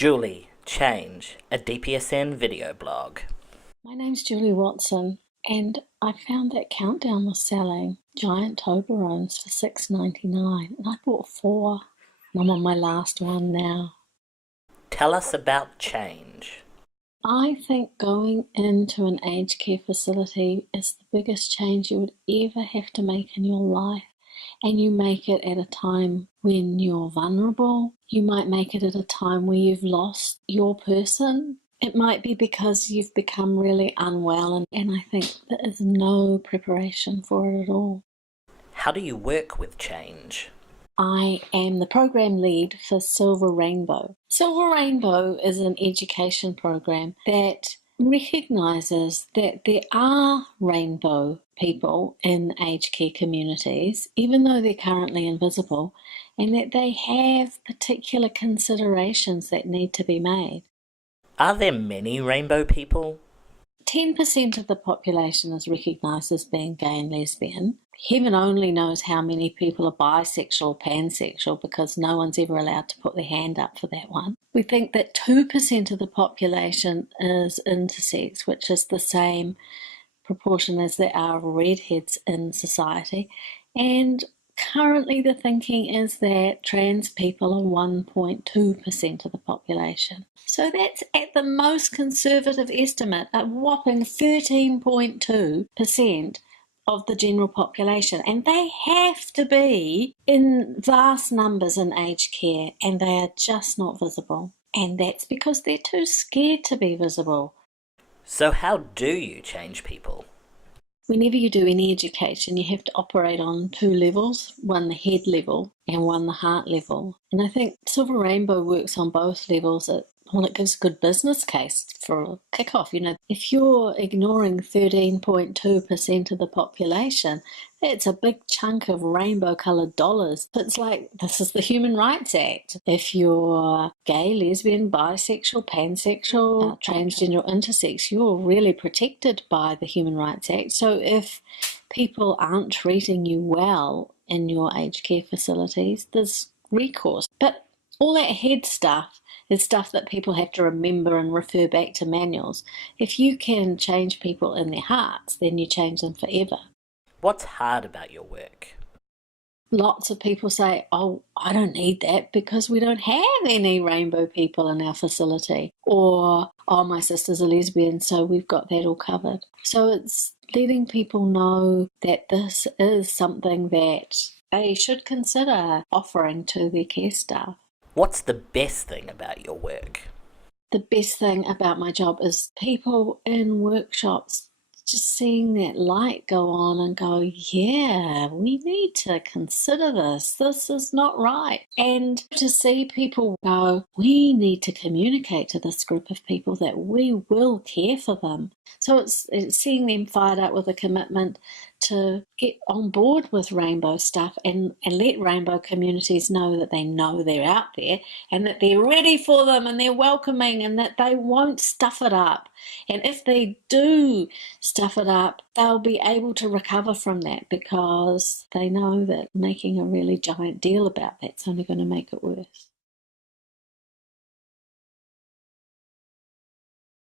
Julie, Change, a DPSN video blog. My name's Julie Watson, and I found that Countdown was selling giant Toblerones for $6.99, and I bought 4, and I'm on my last one now. Tell us about Change. I think going into an aged care facility is the biggest change you would ever have to make in your life. And you make it at a time when you're vulnerable. You might make it at a time where you've lost your person. It might be because you've become really unwell, and I think there is no preparation for it at all. How do you work with Change? I am the program lead for Silver Rainbow. Silver Rainbow is an education program that recognises that there are rainbow people in aged care communities, even though they're currently invisible, and that they have particular considerations that need to be made. Are there many rainbow people? 10% of the population is recognised as being gay and lesbian. Heaven only knows how many people are bisexual, pansexual, because no one's ever allowed to put their hand up for that one. We think that 2% of the population is intersex, which is the same proportion as there are redheads in society. And currently the thinking is that trans people are 1.2% of the population. So that's at the most conservative estimate, a whopping 13.2% of the general population. And they have to be in vast numbers in aged care, and they are just not visible. And that's because they're too scared to be visible. So how do you change people? Whenever you do any education, you have to operate on 2 levels, one the head level and one the heart level. And I think Silver Rainbow works on both levels. It gives a good business case for a kick-off. If you're ignoring 13.2% of the population, that's a big chunk of rainbow-coloured dollars. It's like, this is the Human Rights Act. If you're gay, lesbian, bisexual, pansexual, transgender, intersex, you're really protected by the Human Rights Act. So if people aren't treating you well in your aged care facilities, there's recourse. But all that head stuff is stuff that people have to remember and refer back to manuals. If you can change people in their hearts, then you change them forever. What's hard about your work? Lots of people say, oh, I don't need that because we don't have any rainbow people in our facility. Or, oh, my sister's a lesbian, so we've got that all covered. So it's letting people know that this is something that they should consider offering to their care staff. What's the best thing about your work? The best thing about my job is people in workshops just seeing that light go on and go, yeah, we need to consider this. This is not right. And to see people go, we need to communicate to this group of people that we will care for them. So it's seeing them fired up with a commitment to get on board with rainbow stuff and let rainbow communities know that they're out there and that they're ready for them and they're welcoming and that they won't stuff it up. And if they do stuff it up, they'll be able to recover from that because they know that making a really giant deal about that's only going to make it worse.